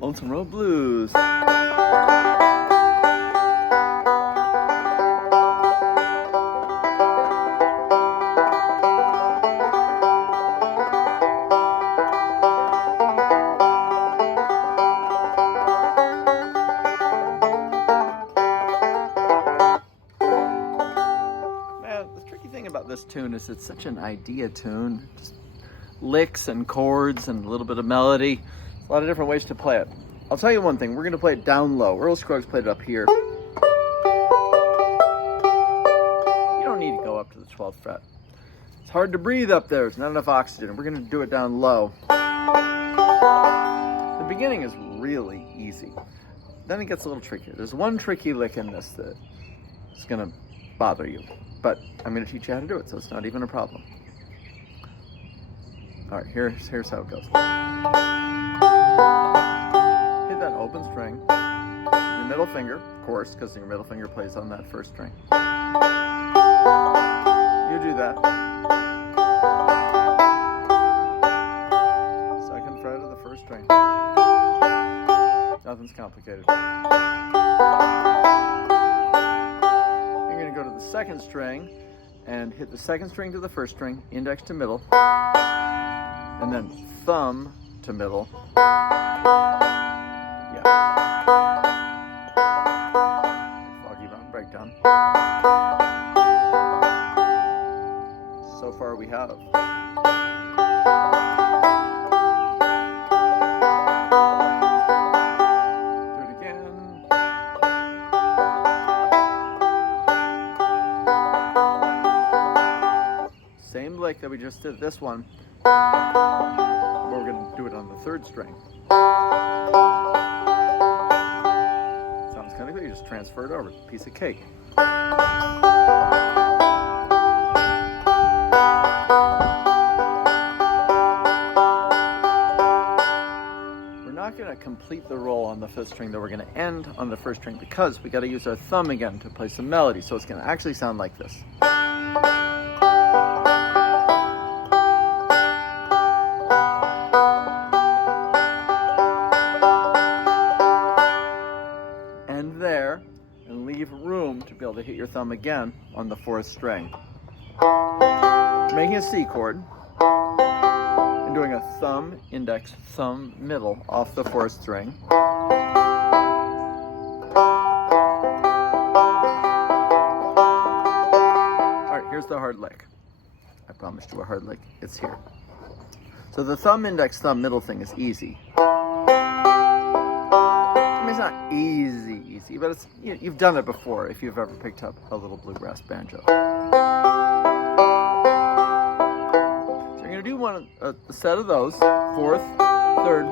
Lonesome Road Blues. About this tune is it's such an idea tune, just licks and chords and a little bit of melody, a lot of different ways to play it. I'll tell you one thing, we're going to play it down low. Earl Scruggs played it up here. You don't need to go up to the 12th fret. It's hard to breathe up there, there's not enough oxygen. We're going to do it down low. The beginning is really easy, then it gets a little trickier. There's one tricky lick in this that is going to bother you, but I'm going to teach you how to do it, so it's not even a problem. All right, here's how it goes. Hit that open string, your middle finger, of course, because your middle finger plays on that first string. You do that. Second fret of the first string. Nothing's complicated. Go to the second string and hit the second string to the first string, index to middle, and then thumb to middle. Yeah. Foggy Mountain Breakdown. So far we have. Same lick that we just did this one, but we're going to do it on the third string. Sounds kind of good, you just transfer it over, piece of cake. We're not going to complete the roll on the fifth string, though we're going to end on the first string because we got to use our thumb again to play some melody, so it's going to actually sound like this. There and leave room to be able to hit your thumb again on the fourth string. Making a C chord and doing a thumb, index, thumb, middle off the fourth string. Alright, here's the hard lick. I promised you a hard lick. It's here. So the thumb, index, thumb, middle thing is easy. It's not easy, but it's you've done it before if you've ever picked up a little bluegrass banjo. So you're going to do a set of those, fourth, third.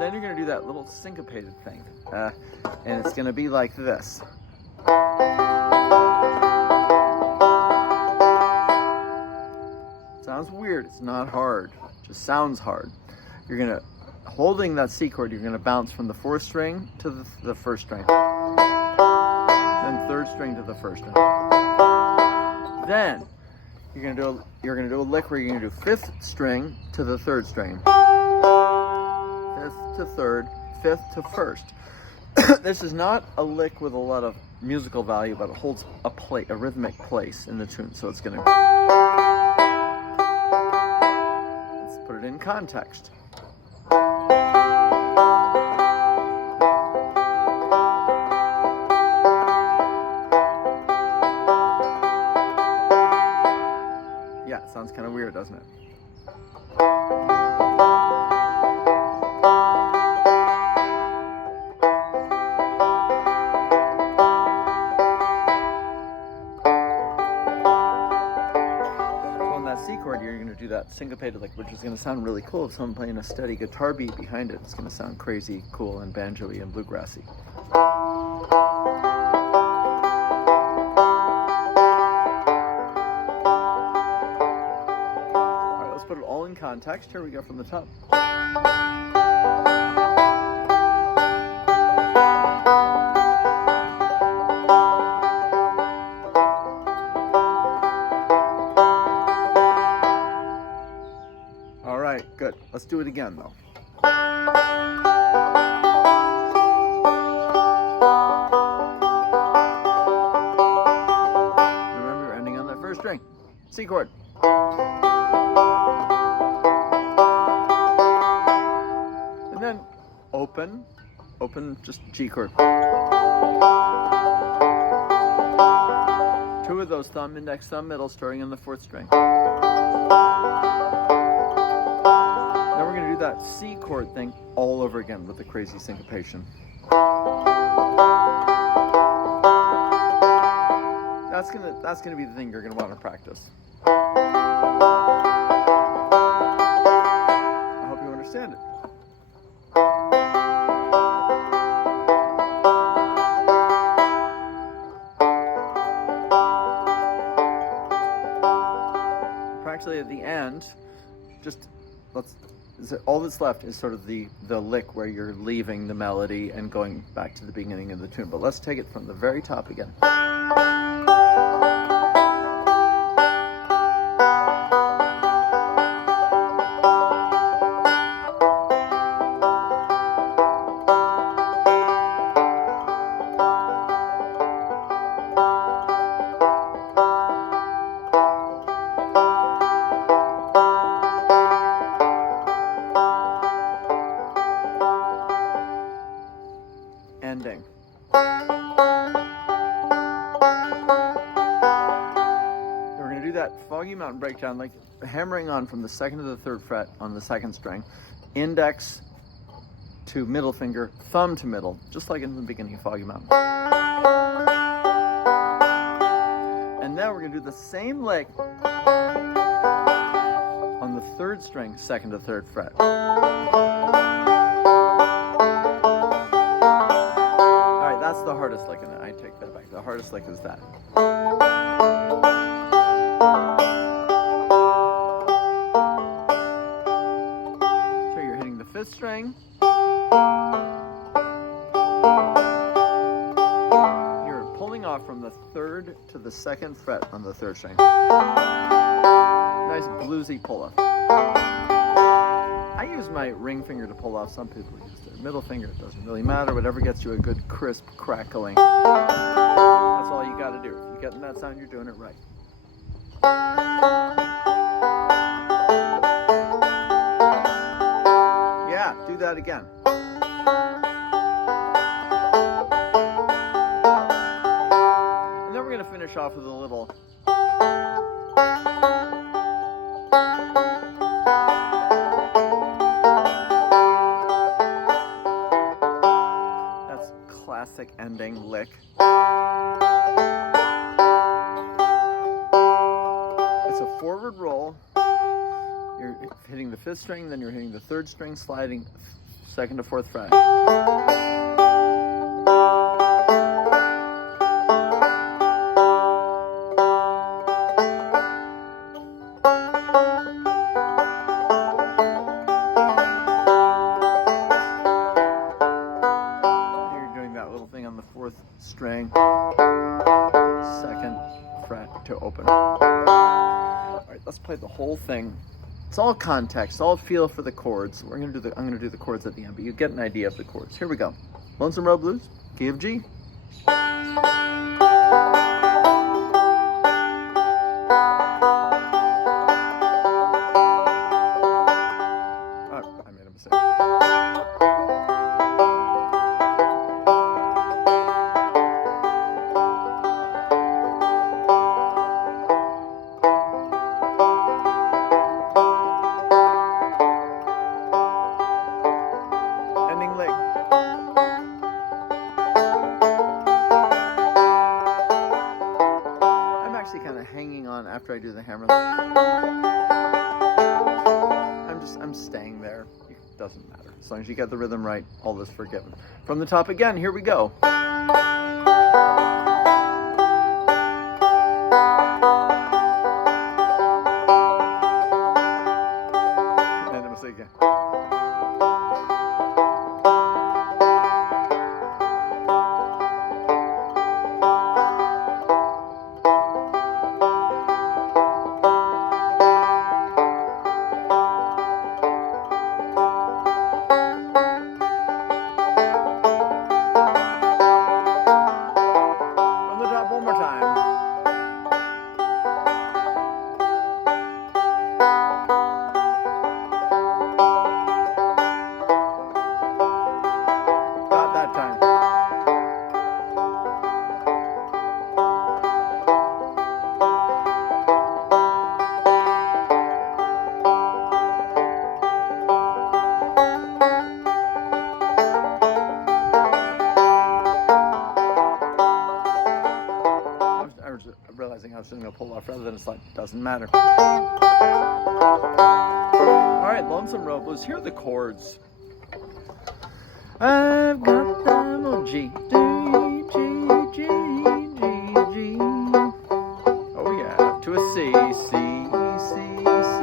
Then you're going to do that little syncopated thing, and it's going to be like this. Sounds weird, it's not hard, it just sounds hard. You're going to, holding that C chord, you're going to bounce from the fourth string to the first string. Then third string to the first string. Then you're going to do a lick where you're going to do fifth string to the third string. Fifth to third, fifth to first. This is not a lick with a lot of musical value, but it holds a rhythmic place in the tune, so it's going to. Let's put it in context. Yeah, it sounds kind of weird, doesn't it? C chord, you're going to do that syncopated lick, which is going to sound really cool if someone playing a steady guitar beat behind it. It's going to sound crazy, cool, and banjo-y and bluegrassy. All right, let's put it all in context. Here we go from the top. All right, Good. Let's do it again, though. Remember, you're ending on that first string. C chord. And then open, just G chord. Two of those, thumb, index, thumb, middle, starting on the fourth string. Then we're going to do that C chord thing all over again with the crazy syncopation. That's gonna be the thing you're gonna want to practice. I hope you understand it. Practically at the end, all that's left is sort of the lick where you're leaving the melody and going back to the beginning of the tune. But let's take it from the very top again. Ending. We're going to do that Foggy Mountain breakdown, like hammering on from the second to the third fret on the second string, index to middle finger, thumb to middle, just like in the beginning of Foggy Mountain. And now we're going to do the same lick on the third string, second to third fret. That's the hardest lick, and I take that back. The hardest lick is that. So you're hitting the fifth string. You're pulling off from the third to the second fret on the third string. Nice bluesy pull off. I use my ring finger to pull off. Some people use their middle finger. It doesn't really matter. Whatever gets you a good crisp crackling. That's all you got to do. If you're getting that sound, you're doing it right. Yeah, do that again. And then we're going to finish off with a little... classic ending lick. It's a forward roll. You're hitting the fifth string, then you're hitting the third string, sliding second to fourth fret. String, second fret to open. All right, let's play the whole thing. It's all context, all feel for the chords. I'm gonna do the chords at the end, but you get an idea of the chords. Here we go. Lonesome Road Blues, key of G. I made a mistake. Hanging on after I do the hammer. I'm staying there. It doesn't matter. As long as you get the rhythm right, all is forgiven. From the top again, here we go. And I'm say again. pull off rather than a slide. Doesn't matter. All right, Lonesome Road Blues. Here are the chords. I've got them on G, D, G, G, G, G. Oh yeah, to a C, C, C, C,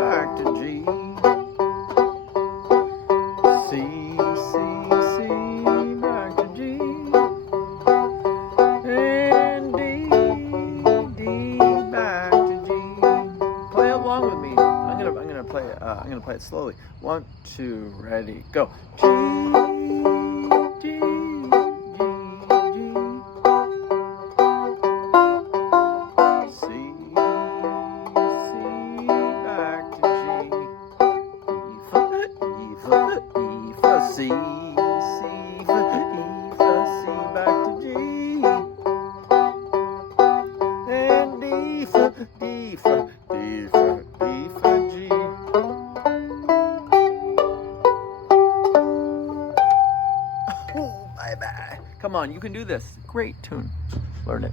back to G. C, C, C, back to G. And D, D, back to G. Play along with me. I'm gonna play it slowly. 1, 2, ready, go. G, G, G, G. C, C, back to G. E, fa, C, C, fa, C, back to G. And D, fa, D, fa, D, fa, D, fa, G. Oh, bye-bye. Come on, you can do this. Great tune. Learn it.